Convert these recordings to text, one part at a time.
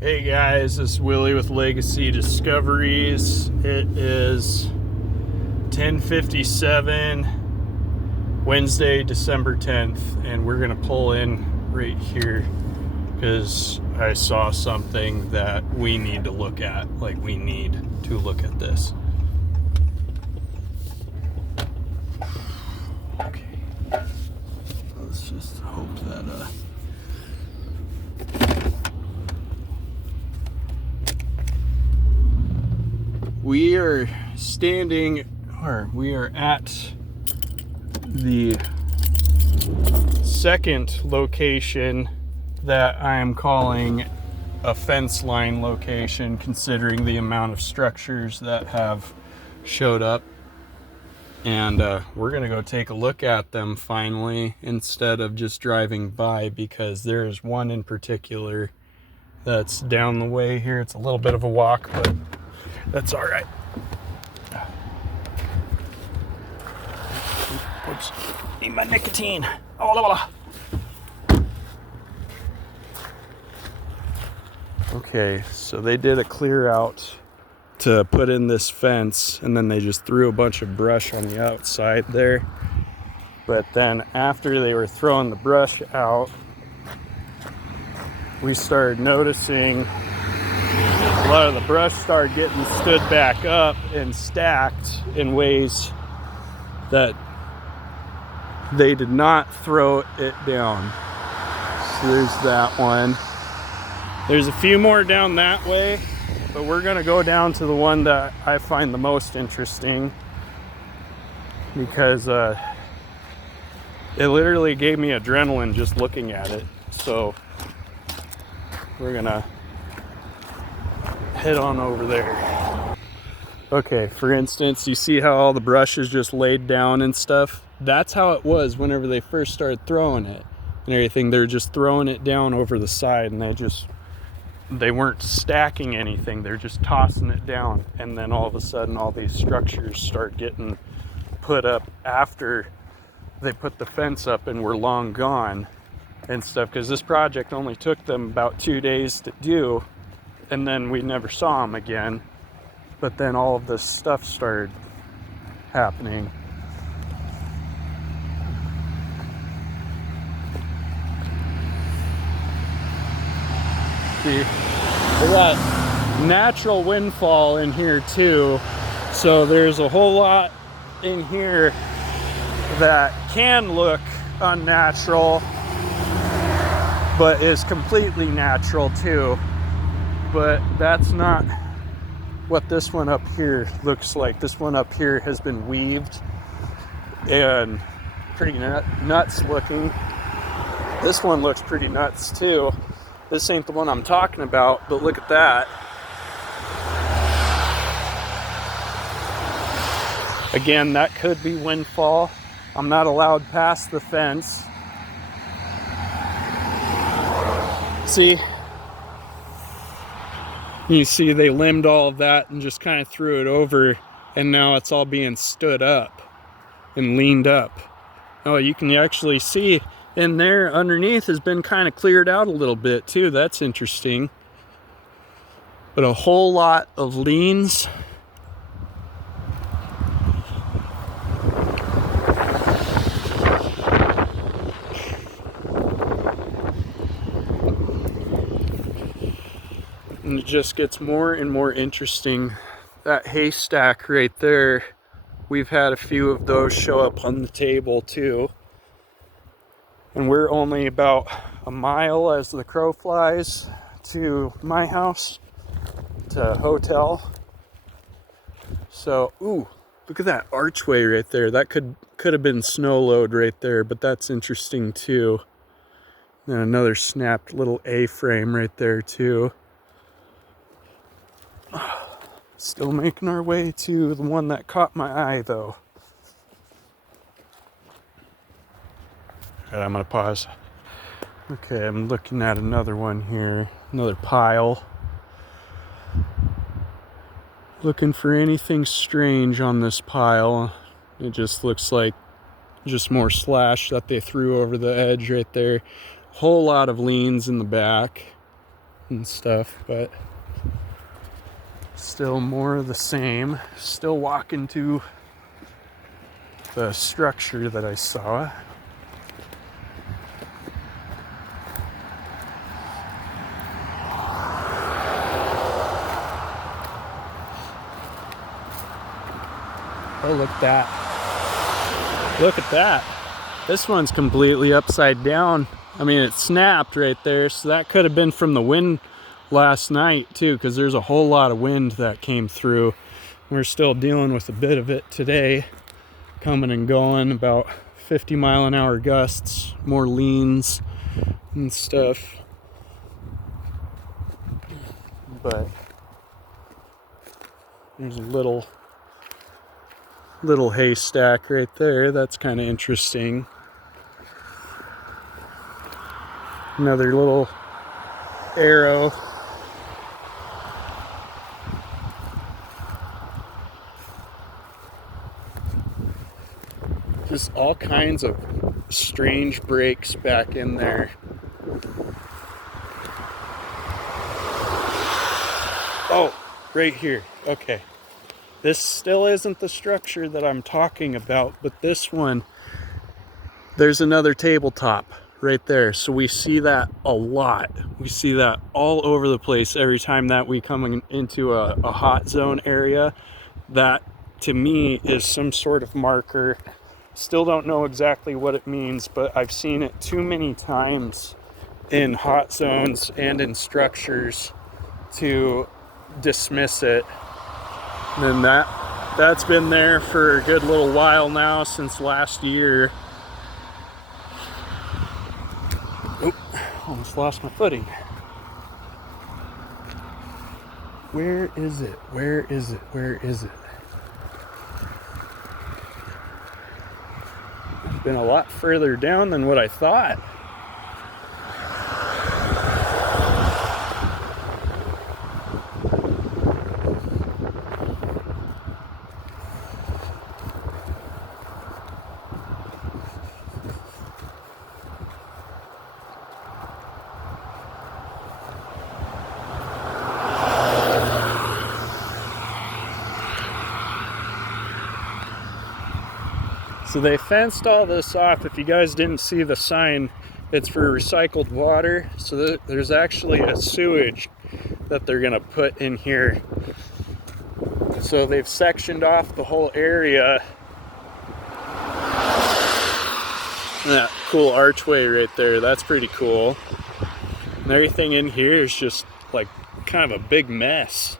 Hey guys, this is Willie with Legacy Discoveries. It is 10:57, Wednesday, December 10th, and we're gonna pull in right here because I saw something that we need to look at. Like, we need to look at this. Okay, let's just hope that we are at the second location that I am calling a fence line location, considering the amount of structures that have showed up. And we're gonna go take a look at them finally, instead of just driving by, because there's one in particular that's down the way here. It's a little bit of a walk, but that's all right. Oops, need my nicotine. Oh, la, la. Okay, so they did a clear out to put in this fence, and then they just threw a bunch of brush on the outside there. But then after they were throwing the brush out, we started noticing a lot of the brush started getting stood back up and stacked in ways that they did not throw it down. So there's that one. There's a few more down that way, but we're gonna go down to the one that I find the most interesting, because it literally gave me adrenaline just looking at it. So we're gonna head on over there. Okay, for instance, you see how all the brush is just laid down and stuff? That's how it was whenever they first started throwing it and everything. They're just throwing it down over the side, and they weren't stacking anything. They're just tossing it down. And then all of a sudden, all these structures start getting put up after they put the fence up and were long gone and stuff, because this project only took them about 2 days to do, and then we never saw them again. But then all of this stuff started happening. See, we got natural windfall in here too, so there's a whole lot in here that can look unnatural but is completely natural too. But that's not what this one up here looks like. This one up here has been weaved and pretty nuts looking. This one looks pretty nuts too. This ain't the one I'm talking about, but look at that. Again, that could be windfall. I'm not allowed past the fence. See? You see they limbed all of that and just kind of threw it over, and now it's all being stood up and leaned up. Oh, you can actually see in there underneath has been kind of cleared out a little bit too. That's interesting. But a whole lot of leans. And it just gets more and more interesting. That haystack right there, we've had a few of those show up on the table too. And we're only about a mile as the crow flies to my house, to hotel. So, ooh, look at that archway right there. That could have been snow load right there, but that's interesting too. And another snapped little A-frame right there too. Still making our way to the one that caught my eye though. Alright, I'm gonna pause. Okay, I'm looking at another one here, another pile. Looking for anything strange on this pile. It just looks like just more slash that they threw over the edge right there. Whole lot of leans in the back. and stuff, but still more of the same. Still walking to the structure that I saw. Oh, look at that. Look at that. This one's completely upside down. I mean, it snapped right there, so that could have been from the wind last night too, because there's a whole lot of wind that came through. We're still dealing with a bit of it today, coming and going, about 50-mile-an-hour gusts, more leans and stuff. But there's a little haystack right there. That's kind of interesting. Another little arrow. Just all kinds of strange breaks back in there. Oh, right here. Okay. This still isn't the structure that I'm talking about, but this one, there's another tabletop right there. So we see that a lot. We see that all over the place every time that we come into a hot zone area. That, to me, is some sort of marker. Still don't know exactly what it means, but I've seen it too many times in hot zones and in structures to dismiss it. And that's been there for a good little while now, since last year. Oop, almost lost my footing. Where is it? Where is it? Where is it? It's been a lot further down than what I thought. So they fenced all this off. If you guys didn't see the sign, it's for recycled water. So there's actually a sewage that they're gonna put in here. So they've sectioned off the whole area. And that cool archway right there, that's pretty cool. And everything in here is just like kind of a big mess.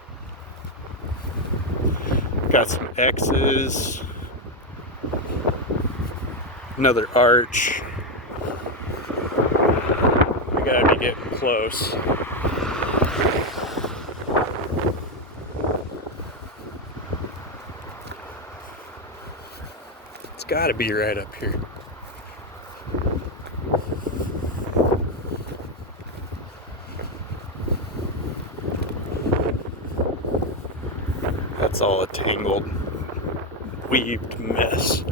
Got some X's. Another arch. We gotta be getting close. It's gotta be right up here. That's all a tangled, weaved mess.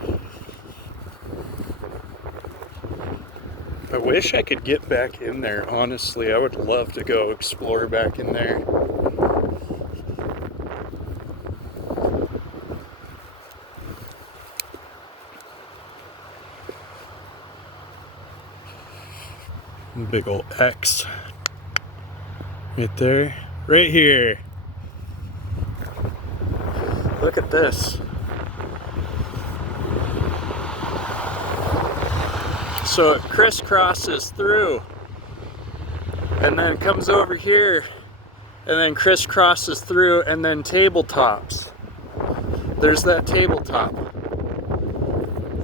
I wish I could get back in there, honestly. I would love to go explore back in there. Big old X. Right there. Right here. Look at this. So it crisscrosses through and then comes over here and then crisscrosses through and then tabletops. There's that tabletop.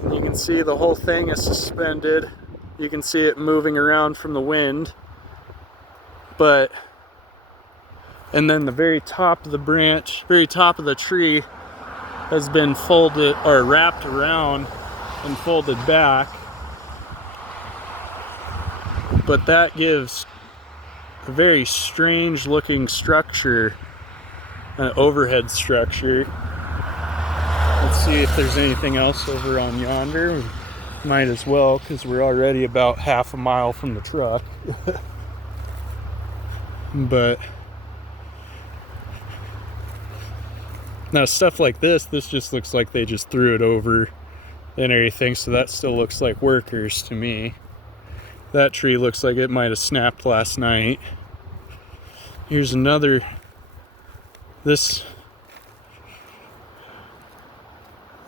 And you can see the whole thing is suspended. You can see it moving around from the wind. And then the very top of the branch, very top of the tree has been folded or wrapped around and folded back. But that gives a very strange looking structure, an overhead structure. Let's see if there's anything else over on yonder. We might as well, because we're already about half a mile from the truck. But now stuff like this just looks like they just threw it over and everything, so that still looks like workers to me. That tree looks like it might have snapped last night. Here's another, that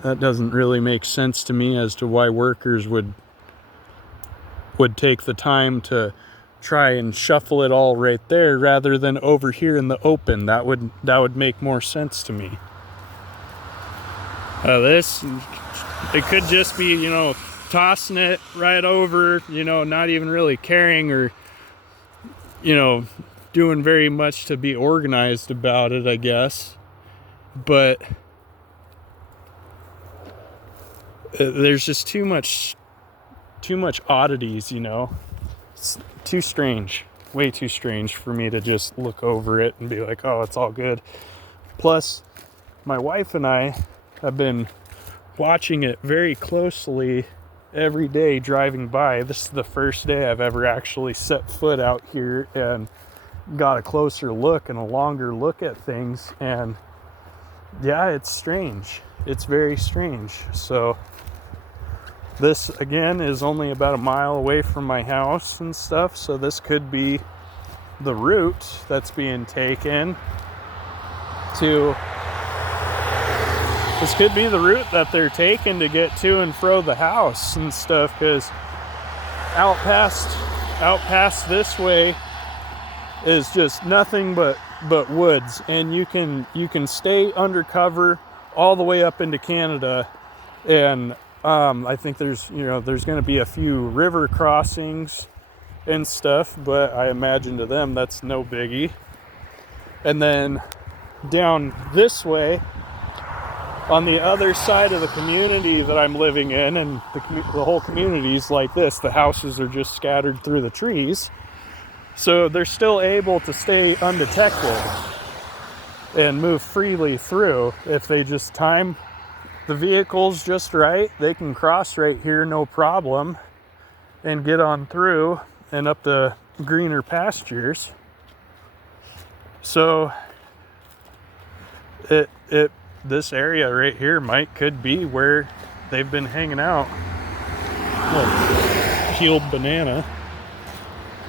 doesn't really make sense to me as to why workers would take the time to try and shuffle it all right there rather than over here in the open. That would make more sense to me. It could just be, tossing it right over, not even really caring or, doing very much to be organized about it, I guess. But there's just too much oddities, It's too strange, way too strange for me to just look over it and be like, oh, it's all good. Plus, my wife and I have been watching it very closely every day driving by. This is the first day I've ever actually set foot out here and got a closer look and a longer look at things. And yeah, it's strange. It's very strange. So this, again, is only about a mile away from my house and stuff. So this could be the route that's being taken to... This could be the route that they're taking to get to and fro the house and stuff, because out past this way is just nothing but woods, and you can stay undercover all the way up into Canada. And I think there's going to be a few river crossings and stuff, but I imagine to them that's no biggie. And then down this way, on the other side of the community that I'm living in, and the whole community is like this, the houses are just scattered through the trees, so they're still able to stay undetected and move freely through. If they just time the vehicles just right, they can cross right here no problem and get on through and up the greener pastures. So this area right here could be where they've been hanging out. Look, peeled banana.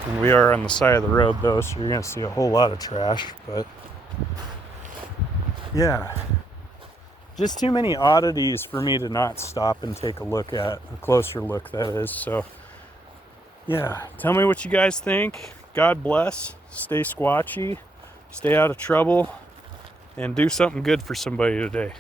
And we are on the side of the road though, so you're gonna see a whole lot of trash. But yeah, just too many oddities for me to not stop and take a closer look, that is. So yeah, tell me what you guys think. God bless. Stay squatchy. Stay out of trouble. And do something good for somebody today.